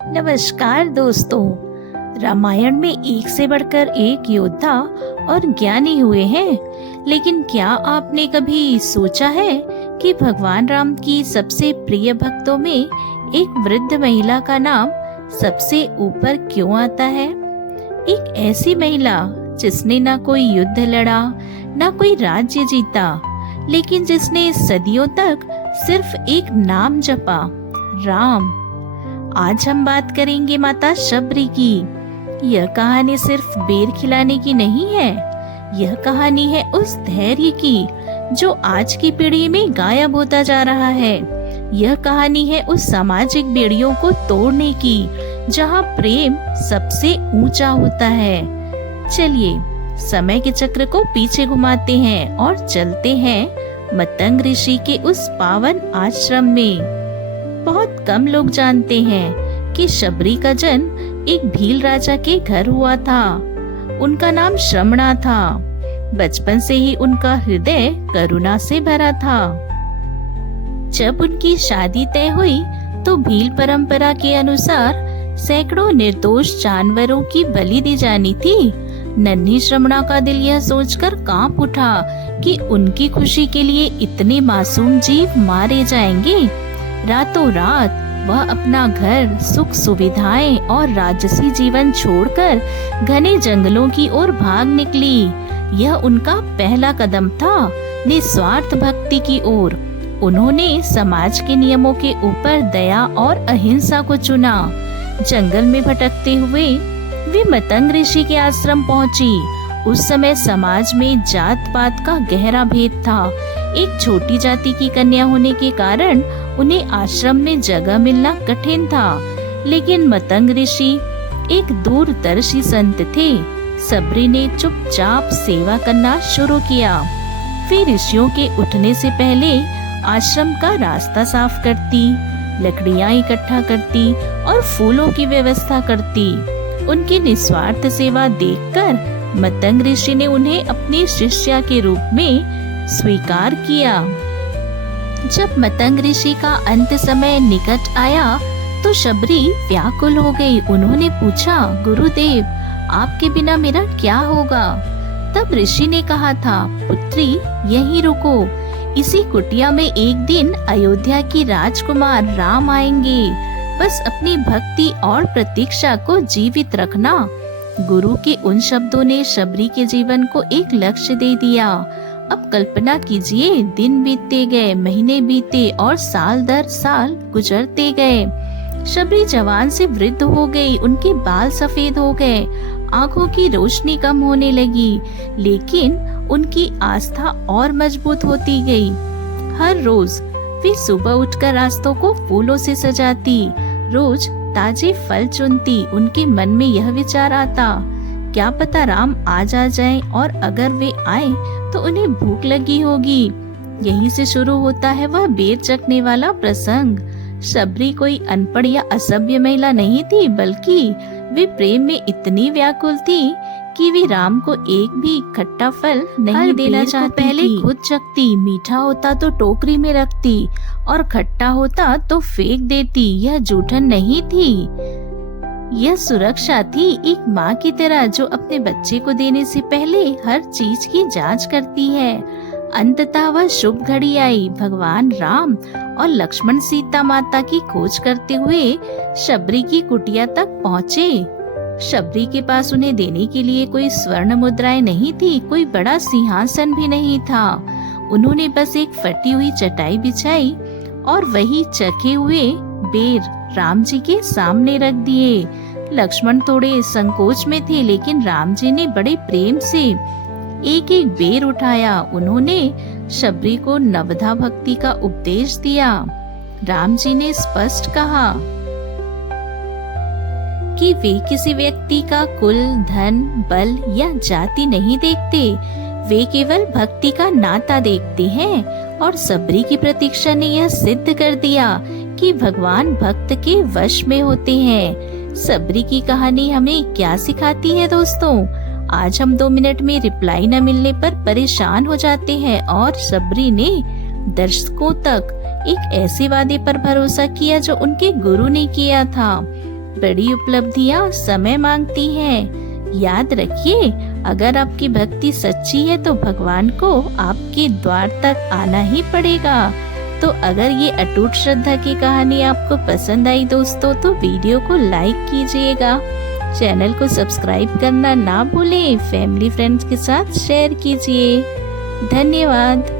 नमस्कार दोस्तों। रामायण में एक से बढ़कर एक योद्धा और ज्ञानी हुए हैं, लेकिन क्या आपने कभी सोचा है कि भगवान राम की सबसे प्रिय भक्तों में एक वृद्ध महिला का नाम सबसे ऊपर क्यों आता है? एक ऐसी महिला जिसने ना कोई युद्ध लड़ा, ना कोई राज्य जीता, लेकिन जिसने सदियों तक सिर्फ एक नाम जपा, राम। आज हम बात करेंगे माता शबरी की। यह कहानी सिर्फ बेर खिलाने की नहीं है, यह कहानी है उस धैर्य की जो आज की पीढ़ी में गायब होता जा रहा है। यह कहानी है उस सामाजिक बेड़ियों को तोड़ने की जहां प्रेम सबसे ऊंचा होता है। चलिए समय के चक्र को पीछे घुमाते हैं और चलते हैं मतंग ऋषि के उस पावन आश्रम में। बहुत कम लोग जानते हैं कि शबरी का जन्म एक भील राजा के घर हुआ था। उनका नाम श्रमणा था। बचपन से ही उनका हृदय करुणा से भरा था। जब उनकी शादी तय हुई तो भील परंपरा के अनुसार सैकड़ों निर्दोष जानवरों की बलि दी जानी थी। नन्ही श्रमणा का दिल यह सोचकर कांप उठा कि उनकी खुशी के लिए इतने मासूम जीव मारे जाएंगे। रातों रात वह अपना घर, सुख सुविधाएं और राजसी जीवन छोड़कर घने जंगलों की ओर भाग निकली। यह उनका पहला कदम था निस्वार्थ भक्ति की ओर। उन्होंने समाज के नियमों के ऊपर दया और अहिंसा को चुना। जंगल में भटकते हुए वे मतंग ऋषि के आश्रम पहुंची। उस समय समाज में जात पात का गहरा भेद था। एक छोटी जाति की कन्या होने के कारण उन्हें आश्रम में जगह मिलना कठिन था, लेकिन मतंग ऋषि एक दूरदर्शी संत थे। सबरी ने चुपचाप सेवा करना शुरू किया। वे ऋषियों के उठने से पहले आश्रम का रास्ता साफ करती, लकड़ियां इकट्ठा करती और फूलों की व्यवस्था करती। उनकी निस्वार्थ सेवा देखकर मतंग ऋषि ने उन्हें अपनी शिष्या के रूप में स्वीकार किया। जब मतंग ऋषि का अंत समय निकट आया तो शबरी व्याकुल हो गई। उन्होंने पूछा, गुरुदेव, आपके बिना मेरा क्या होगा? तब ऋषि ने कहा था, पुत्री यहीं रुको। इसी कुटिया में एक दिन अयोध्या की राजकुमार राम आएंगे। बस अपनी भक्ति और प्रतीक्षा को जीवित रखना। गुरु के उन शब्दों ने शबरी के जीवन को एक लक्ष्य दे दिया। अब कल्पना कीजिए, दिन बीतते गए, महीने बीते और साल दर साल गुजरते गए। शबरी जवान से वृद्ध हो गई। उनके बाल सफेद हो गए, आंखों की रोशनी कम होने लगी, लेकिन उनकी आस्था और मजबूत होती गई। हर रोज वे सुबह उठकर रास्तों को फूलों से सजाती, रोज ताजे फल चुनती। उनके मन में यह विचार आता, क्या पता राम आज आ जाएं, और अगर वे आए तो उन्हें भूख लगी होगी। यहीं से शुरू होता है वह बेर चखने वाला प्रसंग। शबरी कोई अनपढ़ या असभ्य महिला नहीं थी, बल्कि वे प्रेम में इतनी व्याकुल थी कि वे राम को एक भी खट्टा फल नहीं देना चाहती। पहले खुद चखती, मीठा होता तो टोकरी में रखती और खट्टा होता तो फेंक देती। यह जूठन नहीं थी, यह सुरक्षा थी, एक माँ की तरह जो अपने बच्चे को देने से पहले हर चीज की जांच करती है। अंततः वह शुभ घड़ी आई। भगवान राम और लक्ष्मण सीता माता की खोज करते हुए शबरी की कुटिया तक पहुँचे। शबरी के पास उन्हें देने के लिए कोई स्वर्ण मुद्राएं नहीं थी, कोई बड़ा सिंहासन भी नहीं था। उन्होंने बस एक फटी हुई चटाई बिछाई और वही चखे हुए बेर राम जी के सामने रख दिए। लक्ष्मण थोड़े संकोच में थे, लेकिन राम जी ने बड़े प्रेम से एक एक बेर उठाया। उन्होंने शबरी को नवधा भक्ति का उपदेश दिया। राम जी ने स्पष्ट कहा कि वे किसी व्यक्ति का कुल, धन, बल या जाति नहीं देखते, वे केवल भक्ति का नाता देखते हैं। और सबरी की प्रतीक्षा ने यह सिद्ध कर दिया कि भगवान भक्त के वश में होते हैं। सबरी की कहानी हमें क्या सिखाती है दोस्तों? आज हम 2 मिनट में रिप्लाई न मिलने पर परेशान हो जाते हैं, और सबरी ने दर्शकों तक एक ऐसे वादे पर भरोसा किया जो उनके गुरु ने किया था। बड़ी उपलब्धियां समय मांगती हैं। याद रखिए, अगर आपकी भक्ति सच्ची है तो भगवान को आपके द्वार तक आना ही पड़ेगा। तो अगर ये अटूट श्रद्धा की कहानी आपको पसंद आई दोस्तों, तो वीडियो को लाइक कीजिएगा, चैनल को सब्सक्राइब करना ना भूलें, फैमिली फ्रेंड्स के साथ शेयर कीजिए। धन्यवाद।